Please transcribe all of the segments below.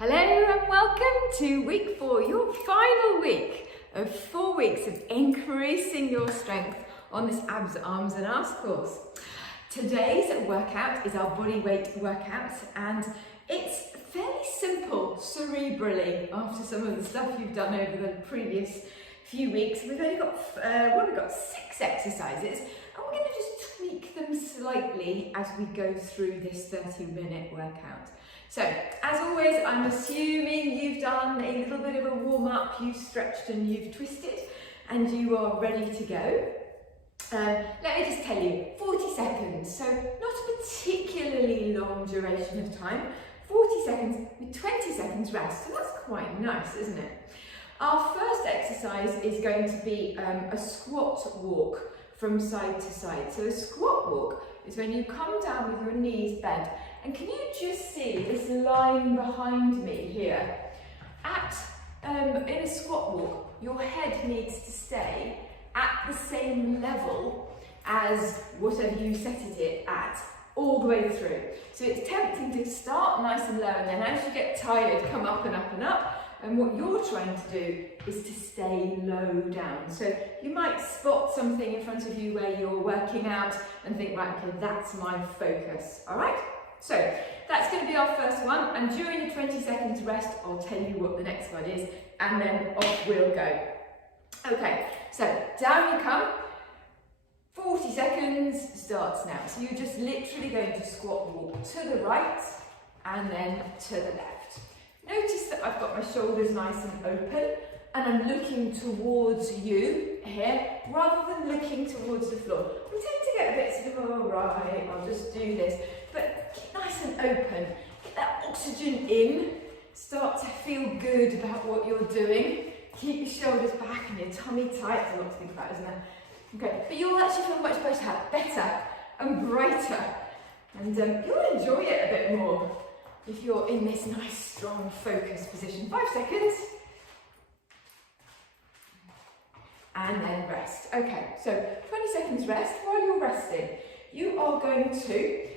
Hello and welcome to week 4, your final week of 4 weeks of increasing your strength on this abs, arms and arse course. Today's workout is our body weight workout and it's fairly simple cerebrally after some of the stuff you've done over the previous few weeks. We've only got, we've got 6 exercises and we're going to just tweak them slightly as we go through this 30-minute workout. So, as always, I'm assuming you've done a little bit of a warm-up, you've stretched and you've twisted, and you are ready to go. Let me just tell you, 40 seconds, so not a particularly long duration of time, 40 seconds with 20 seconds rest, so that's quite nice, isn't it? Our first exercise is going to be a squat walk from side to side. So a squat walk is when you come down with your knees bent. And can you just see this line behind me here? In a squat walk, your head needs to stay at the same level as whatever you set it at all the way through. So it's tempting to start nice and low and then as you get tired, come up and up and up. And what you're trying to do is to stay low down. So you might spot something in front of you where you're working out and think, right, okay, that's my focus, all right? So that's going to be our first one, and during the 20 seconds rest, I'll tell you what the next one is, and then off we'll go. Okay, so down you come, 40 seconds starts now. So you're just literally going to squat walk to the right and then to the left. Notice that I've got my shoulders nice and open, and I'm looking towards you here, rather than looking towards the floor. We tend to get a bit sort of, all right, I'll just do this. But get nice and open, get that oxygen in, start to feel good about what you're doing. Keep your shoulders back and your tummy tight. There's a lot to think about, isn't there? Okay, but you'll actually feel much better and brighter. And you'll enjoy it a bit more if you're in this nice, strong, focused position. 5 seconds. And then rest. Okay, so 20 seconds rest. While you're resting, you are going to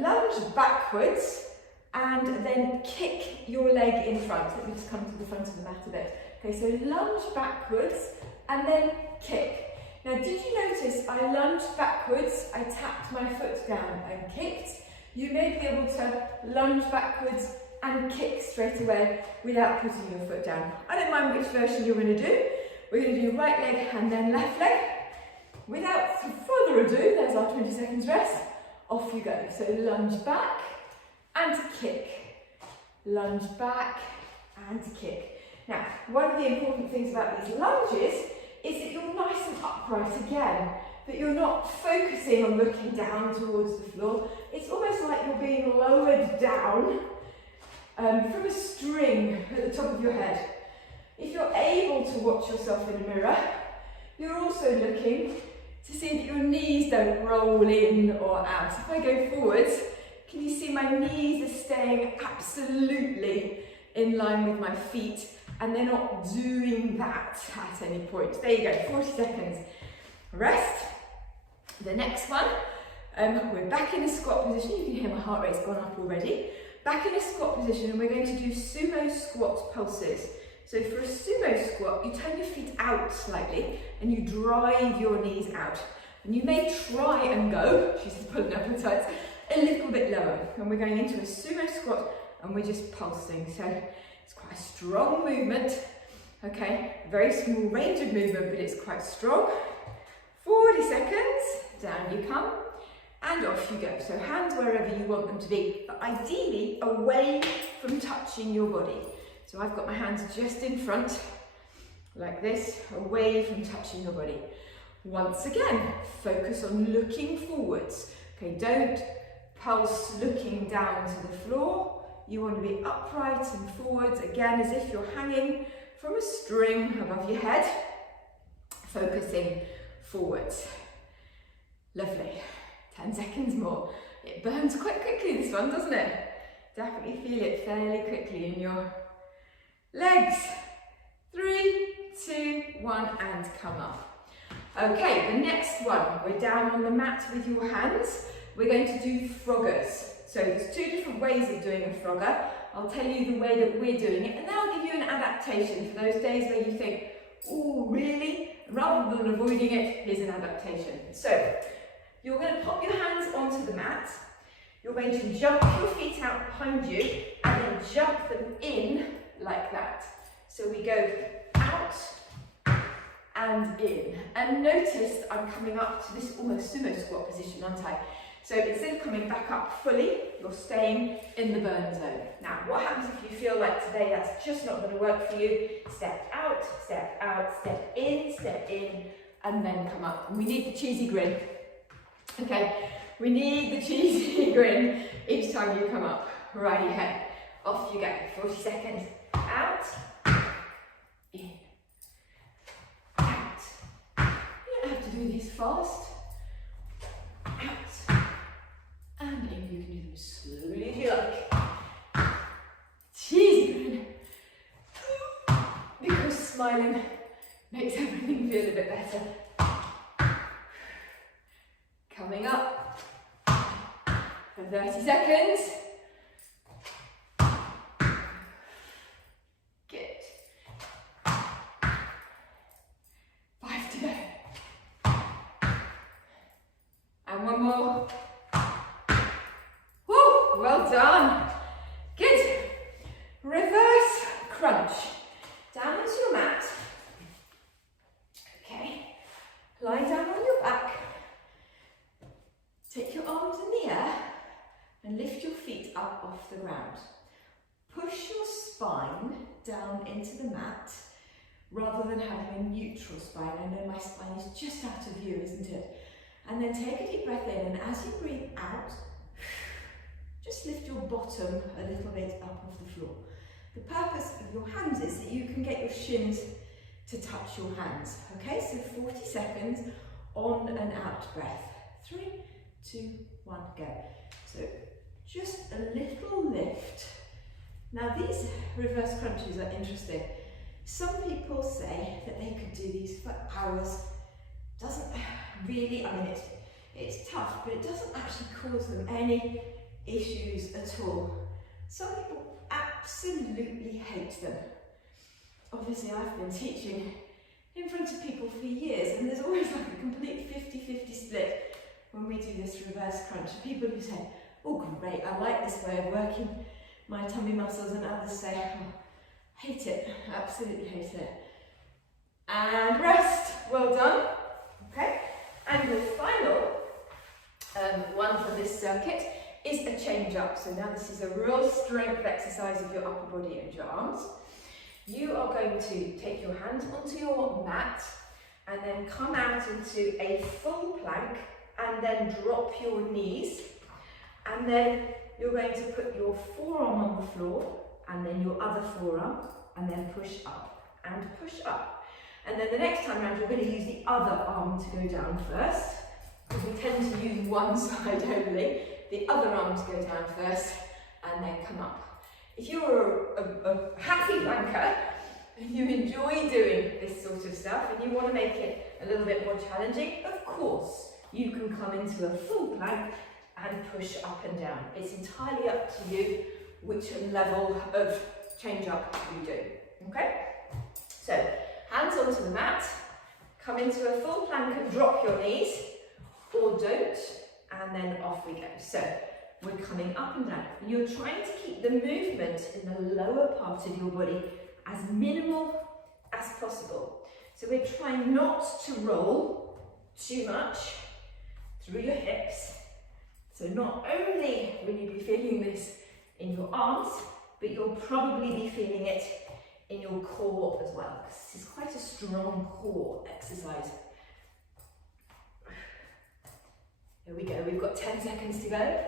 lunge backwards and then kick your leg in front. Let me just come to the front of the mat a bit. Okay, so lunge backwards and then kick. Now, did you notice I lunged backwards, I tapped my foot down and kicked? You may be able to lunge backwards and kick straight away without putting your foot down. I don't mind which version you're going to do. We're going to do right leg and then left leg. Without further ado, there's our 20 seconds rest. Off you go. So lunge back and kick. Lunge back and kick. Now, one of the important things about these lunges is that you're nice and upright again, that you're not focusing on looking down towards the floor. It's almost like you're being lowered down from a string at the top of your head. If you're able to watch yourself in a mirror, you're also looking to see that your knees don't roll in or out. If I go forwards, can you see my knees are staying absolutely in line with my feet and they're not doing that at any point. There you go, 40 seconds. Rest. The next one, we're back in a squat position. You can hear my heart rate's gone up already. Back in a squat position and we're going to do sumo squat pulses. So for a sumo squat, you turn your feet out slightly and you drive your knees out. And you may try and go, she's pulling up her tights, a little bit lower. And we're going into a sumo squat and we're just pulsing. So it's quite a strong movement. Okay, very small range of movement, but it's quite strong. 40 seconds, down you come, and off you go. So hands wherever you want them to be, but ideally away from touching your body. So I've got my hands just in front, like this, away from touching your body. Once again, focus on looking forwards. Okay, don't pulse looking down to the floor. You want to be upright and forwards, again, as if you're hanging from a string above your head, focusing forwards. Lovely. 10 seconds more. It burns quite quickly, this one, doesn't it? Definitely feel it fairly quickly in your legs. 3, 2, 1, and come up. Okay, the next one, we're down on the mat with your hands. We're going to do froggers. So there's two different ways of doing a Frogger. I'll tell you the way that we're doing it, and then I'll give you an adaptation for those days where you think, oh, really? Rather than avoiding it, here's an adaptation. So you're going to pop your hands onto the mat. You're going to jump your feet out behind you and then jump them in like that. So we go out and in. And notice I'm coming up to this almost sumo squat position, aren't I? So instead of coming back up fully, you're staying in the burn zone. Now, what happens if you feel like today that's just not going to work for you? Step out, step in, and then come up. And we need the cheesy grin. Okay, we need the cheesy grin each time you come up. Righty ho, off you go. 40 seconds. Out, in, out. You don't have to do these fast. Out, and in. You can do them as slowly as you like. Cheesy grin. Because smiling makes everything feel a bit better. Coming up for 30 seconds. Good. 5 to go. And one more. Woo, well done. Good. Reverse crunch. Down onto your mat. Okay. Lie down on your back. Take your arms in the air and lift your feet up off the ground. Push your spine down into the mat rather than having a neutral spine. I know my spine is just out of view, isn't it? And then take a deep breath in, and as you breathe out, just lift your bottom a little bit up off the floor. The purpose of your hands is that you can get your shins to touch your hands. Okay, so 40 seconds on and out breath. 3, 2, 1, go. So just a little lift. Now these reverse crunches are interesting. Some people say that they could do these for hours. Doesn't really, I mean it's tough, but it doesn't actually cause them any issues at all. Some people absolutely hate them. Obviously I've been teaching in front of people for years, and there's always like a complete 50-50 split when we do this reverse crunch. People who say, oh great, I like this way of working my tummy muscles, and others say, oh, hate it, absolutely hate it. And rest, well done. Okay, and the final one for this circuit is a change up. So now this is a real strength exercise of your upper body and your arms. You are going to take your hands onto your mat and then come out into a full plank and then drop your knees, and then you're going to put your forearm on the floor and then your other forearm, and then push up and push up. And then the next time around you're going to use the other arm to go down first, because we tend to use one side only. The other arm to go down first and then come up. If you're a happy planker and you enjoy doing this sort of stuff and you want to make it a little bit more challenging, of course you can come into a full plank and push up and down. It's entirely up to you which level of change up you do. Okay? So hands onto the mat, come into a full plank and drop your knees, or don't, and then off we go. So we're coming up and down. You're trying to keep the movement in the lower part of your body as minimal as possible. So we're trying not to roll too much through your hips. So not only will you be feeling this in your arms, but you'll probably be feeling it in your core as well, because this is quite a strong core exercise. Here we go, we've got 10 seconds to go.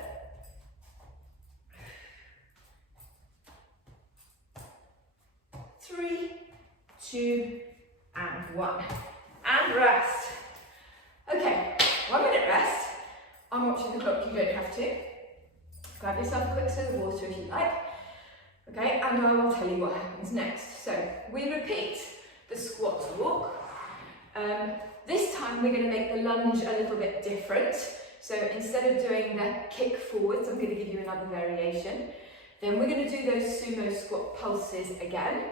3, 2, and 1. And rest. Okay, 1 minute rest. I'm watching the clock, you don't have to. Grab yourself a quick sip of water if you like. Okay, and I will tell you what happens next. So we repeat the squat walk. This time we're going to make the lunge a little bit different. So instead of doing the kick forwards, I'm going to give you another variation. Then we're going to do those sumo squat pulses again.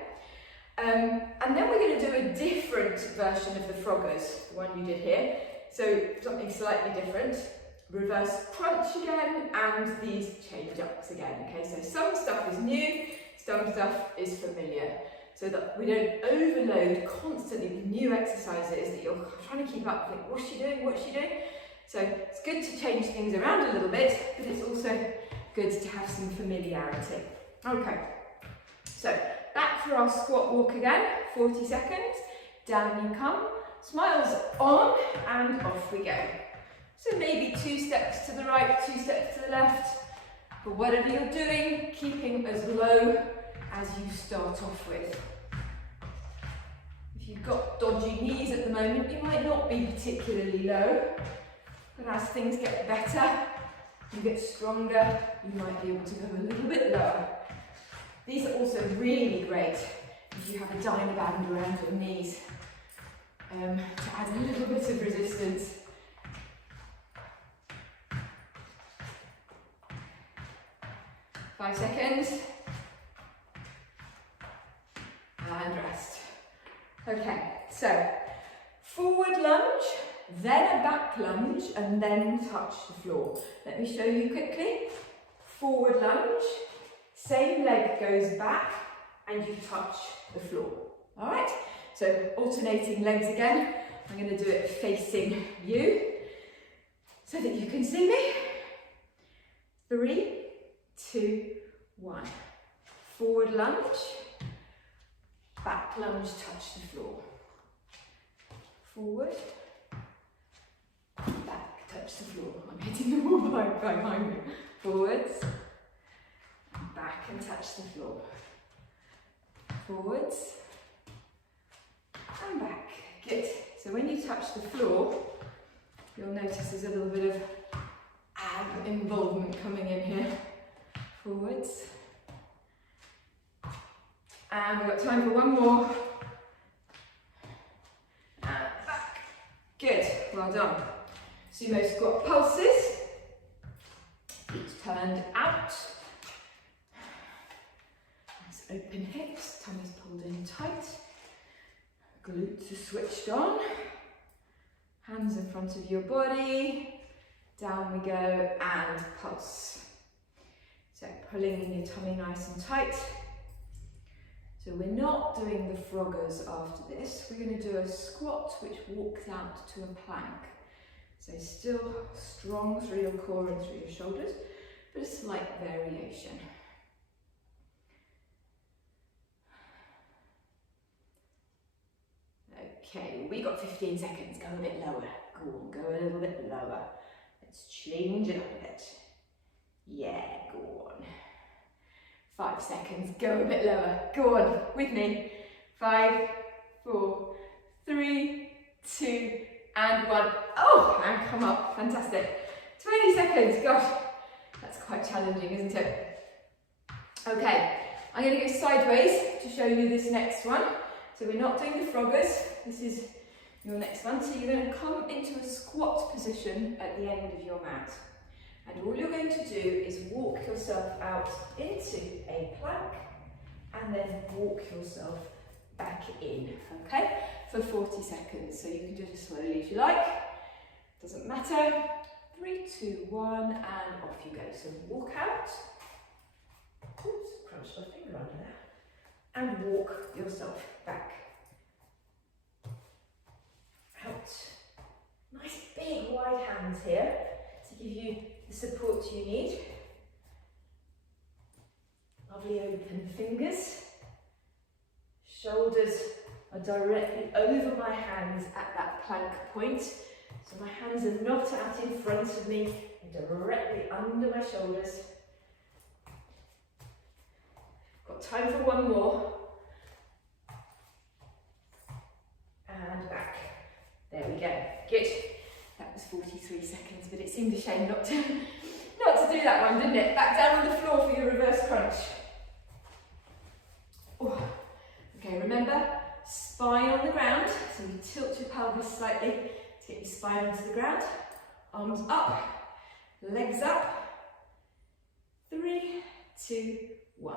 And then we're going to do a different version of the froggers, the one you did here. So something slightly different. Reverse crunch again, and these change ups again. Okay, so some stuff is new, some stuff is familiar. So that we don't overload constantly with new exercises that you're trying to keep up, think, what's she doing, what's she doing? So it's good to change things around a little bit, but it's also good to have some familiarity. Okay, so back for our squat walk again, 40 seconds, down you come, smiles on, and off we go. So maybe 2 steps to the right, 2 steps to the left, but whatever you're doing, keeping as low as you start off with. If you've got dodgy knees at the moment, you might not be particularly low, but as things get better, you get stronger, you might be able to go a little bit lower. These are also really great if you have a dyna band around your knees to add a little bit of resistance. Five seconds. And rest. Okay, so forward lunge, then a back lunge, and then touch the floor. Let me show you quickly. Forward lunge, same leg goes back, and you touch the floor. All right, so alternating legs again. I'm going to do it facing you so that you can see me. 3, 2, 1. Forward lunge, back lunge, touch the floor. Forward, back, touch the floor. I'm hitting the wall behind me. Forwards, and back and touch the floor. Forwards, and back. Good. So when you touch the floor, you'll notice there's a little bit of ab involvement coming in here. Forwards. And we've got time for one more. And back. Good, well done. Sumo squat pulses. Feet turned out. Nice open hips, tummy's pulled in tight. Glutes are switched on. Hands in front of your body. Down we go and pulse. So pulling in your tummy nice and tight. So we're not doing the froggers after this. We're going to do a squat which walks out to a plank. So still strong through your core and through your shoulders, but a slight variation. Okay, we got 15 seconds. Go a bit lower. Go on, go a little bit lower. Let's change it up a bit. Yeah, go on. 5 seconds, go a bit lower. Go on, with me. 5, 4, 3, 2, and 1. Oh, and come up, fantastic. 20 seconds, gosh, that's quite challenging, isn't it? Okay, I'm going to go sideways to show you this next one. So we're not doing the froggers, this is your next one. So you're going to come into a squat position at the end of your mat. And all you're going to do is walk yourself out into a plank and then walk yourself back in, okay? For 40 seconds. So you can do it as slowly as you like. Doesn't matter. 3, 2, 1, and off you go. So walk out. Oops, crunch my finger under there. And walk yourself back. Out. Nice big wide hands here to give you the support you need. Lovely open fingers. Shoulders are directly over my hands at that plank point. So my hands are not out in front of me, they're directly under my shoulders. Got time for one more. And back. There we go. Good. That was 43 seconds, but it seemed a shame not to do that one, didn't it? Back down on the floor for your reverse crunch. Oh. Okay, remember, spine on the ground, so you tilt your pelvis slightly to get your spine onto the ground. Arms up, Legs up. 3, 2, 1.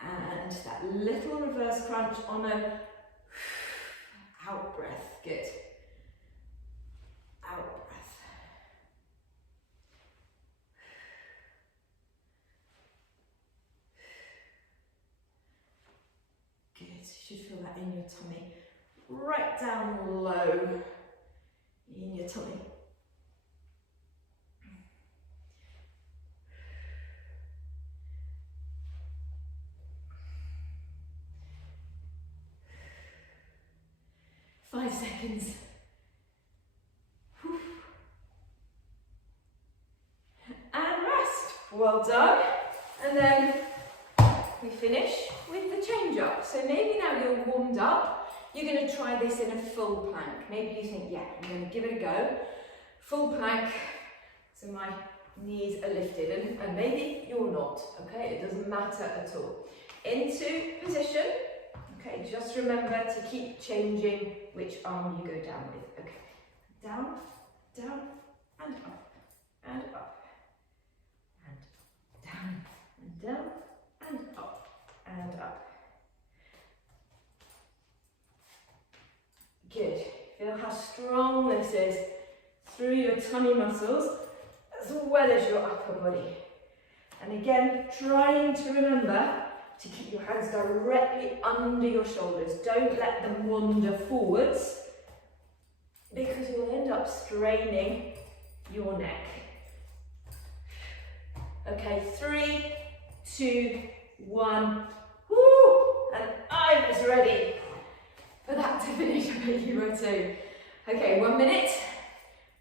And that little reverse crunch on a out breath. Good. Out breath. Good. You should feel that in your tummy. Right down low in your tummy. Five seconds. And rest. Well done. And then we finish with the change up. So maybe now you're warmed up, you're going to try this in a full plank. Maybe you think, yeah, I'm going to give it a go. Full plank, so my knees are lifted, and maybe you're not, okay? It doesn't matter at all. Into position. Okay, just remember to keep changing which arm you go down with. Okay, down, down, and up, and up, and down, and down, and up, and up. Good. Feel how strong this is through your tummy muscles as well as your upper body. And again, trying to remember to keep your hands directly under your shoulders. Don't let them wander forwards because you'll end up straining your neck. Okay, 3, 2, 1. Woo! And I was ready for that to finish. I bet you were too. Okay, 1 minute.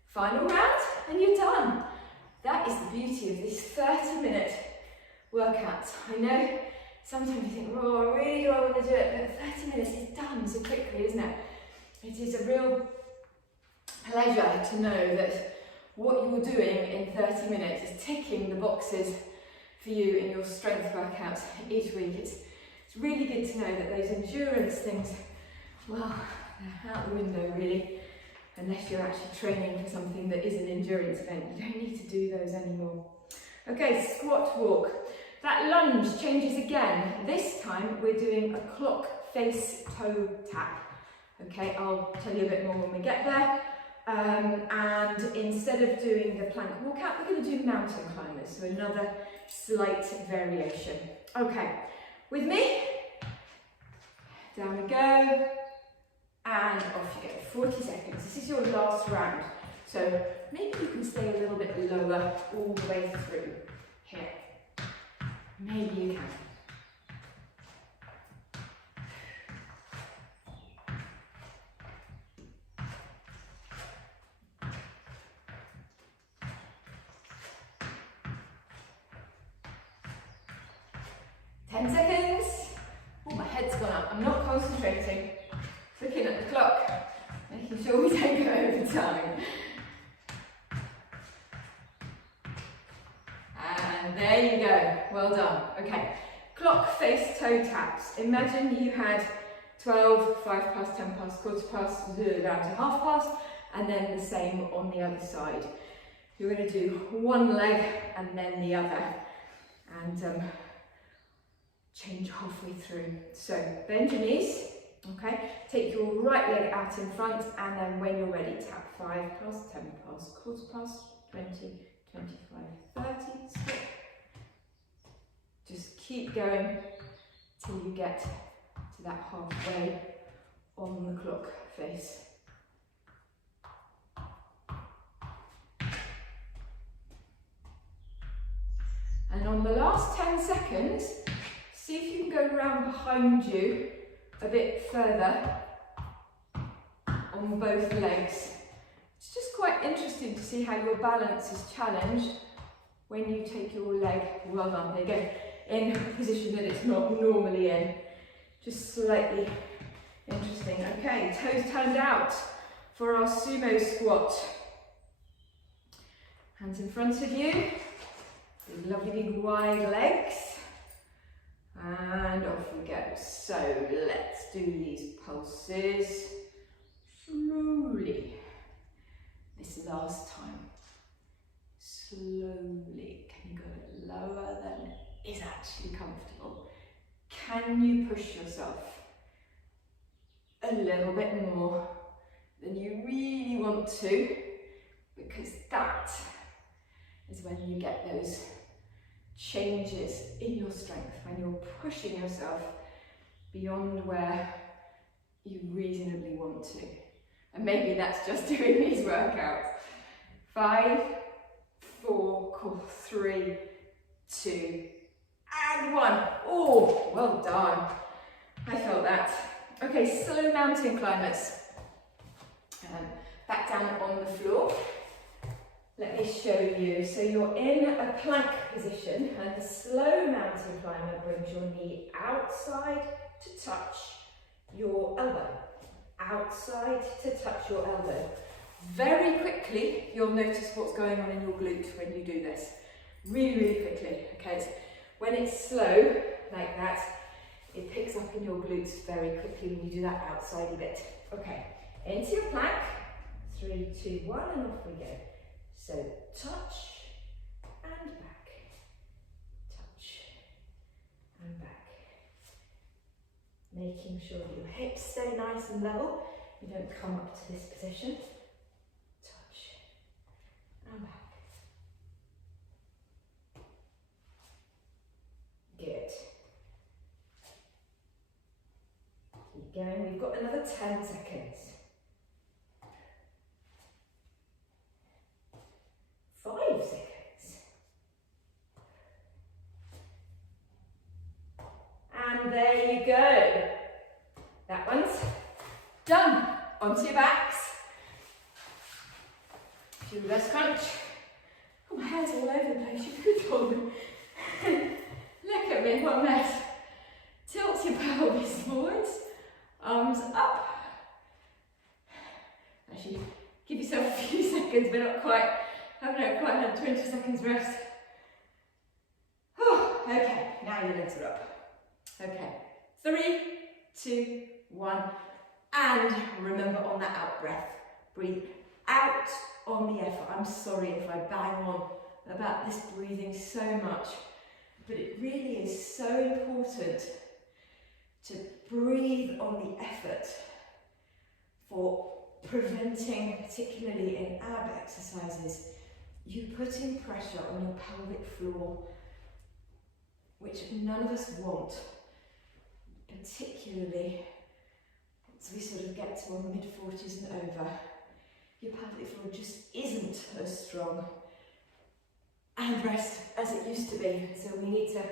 Final round and you're done. That is the beauty of this 30-minute workout. I know sometimes you think, oh, really do I want to do it? But 30 minutes is done so quickly, isn't it? It is a real pleasure to know that what you're doing in 30 minutes is ticking the boxes for you in your strength workouts each week. It's really good to know that those endurance things, well, they're out the window really, unless you're actually training for something that is an endurance event. You don't need to do those anymore. Okay, squat walk. That lunge changes again. This time we're doing a clock face toe tap. Okay, I'll tell you a bit more when we get there. And instead of doing the plank walkout, we're going to do mountain climbers. So another slight variation. Okay, with me. Down we go. And off you go. 40 seconds. This is your last round. So maybe you can stay a little bit lower all the way through here. Maybe you can. Seconds. Oh, my head's gone up. I'm not concentrating. Looking at the clock, making sure we don't go over time. And there you go. Well done. Okay. Clock face toe taps. Imagine you had 12, 5 past, 10 past, quarter past, down to half past, and then the same on the other side. You're going to do one leg and then the other. And change halfway through. So bend your knees, okay? Take your right leg out in front, and then when you're ready, tap 5 past, 10 past, quarter past, 20, 25, 30, skip. Just keep going till you get to that halfway on the clock face. And on the last 10 seconds, see if you can go around behind you a bit further on both legs. It's just quite interesting to see how your balance is challenged when you take your leg, well done, there you go, in a position that it's not normally in. Just slightly interesting. Okay, toes turned out for our sumo squat. Hands in front of you, big, lovely big wide legs. And off we go. So let's do these pulses slowly. This last time. Slowly. actually comfortable. Can you push yourself a little bit more than you really want to? Because that is when you get those changes in your strength, when you're pushing yourself beyond where you reasonably want to. And maybe that's just doing these workouts. 5, 4, cool, 3, 2, and 1. Oh, well done. I felt that. Okay, slow mountain climbers. Back down on the floor. Let me show you. So you're in a plank position, and the slow mountain climber brings your knee outside to touch your elbow. Outside to touch your elbow. Very quickly, you'll notice what's going on in your glute when you do this. Really, really quickly. Okay, so when it's slow, like that, it picks up in your glutes very quickly when you do that outside bit. Okay, into your plank. 3, 2, 1, and off we go. So touch and back, touch and back. Making sure that your hips stay nice and level. You don't come up to this position. Touch and back. Good. Keep going. We've got another 10 seconds. 5 seconds. And there you go. That one's done. Onto your backs. Do reverse crunch. Oh, my hair's all over the place. You could hold me. Look at me, what a mess. Tilt your pelvis forwards. Arms up. Actually, give yourself a few seconds, but not quite. Haven't quite had 20 seconds rest. Oh, okay, now your legs are up. Okay, 3, 2, 1, and remember on that out breath, breathe out on the effort. I'm sorry if I bang on about this breathing so much, but it really is so important to breathe on the effort for preventing, particularly in ab exercises, you putting pressure on your pelvic floor, which none of us want, particularly as we sort of get to our mid-40s and over. Your pelvic floor just isn't as strong and rest as it used to be. So we need to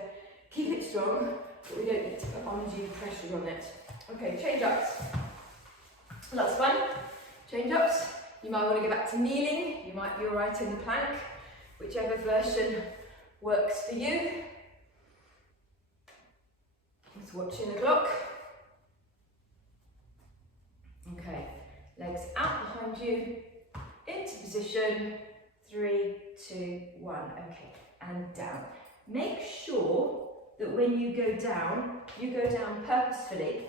keep it strong, but we don't need to put undue pressure on it. Okay, change ups. Last one. Change ups. You might want to go back to kneeling. You might be all right in the plank, whichever version works for you. Just watching the clock. Okay, legs out behind you, into position. 3, 2, 1. Okay, and down. Make sure that when you go down purposefully.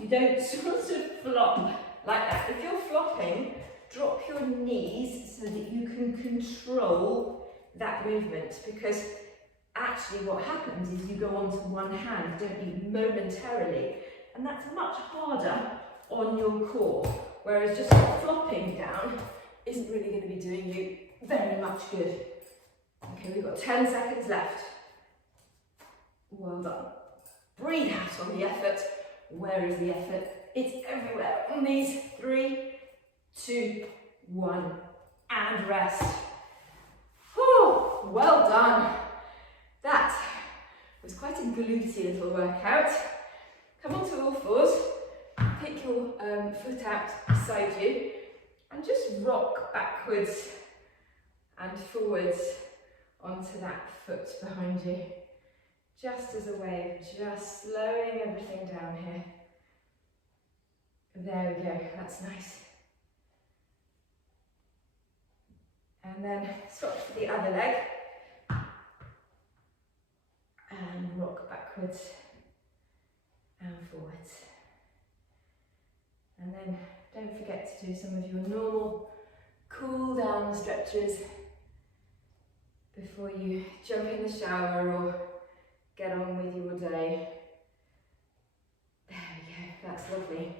You don't sort of flop like that. If you're flopping, drop your knees so that you can control that movement, because actually what happens is you go onto one hand, don't you, momentarily, and that's much harder on your core, whereas just flopping down isn't really going to be doing you very much good. Okay, we've got 10 seconds left. Well done. Breathe out on the effort. Where is the effort? It's everywhere on these. 3, 2, 1, and rest. Whew, well done. That was quite a glutey little workout. Come onto all fours, pick your foot out beside you, and just rock backwards and forwards onto that foot behind you. Just as a way of just slowing everything down here. There we go, that's nice. And then swap to the other leg. And rock backwards and forwards. And then don't forget to do some of your normal cool down stretches before you jump in the shower or get on with your day. There we go, that's lovely.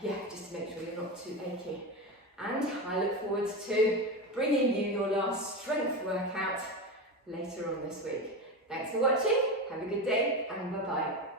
Yeah, just to make sure you're not too achy. And I look forward to bringing you your last strength workout later on this week. Thanks for watching, have a good day, and bye-bye.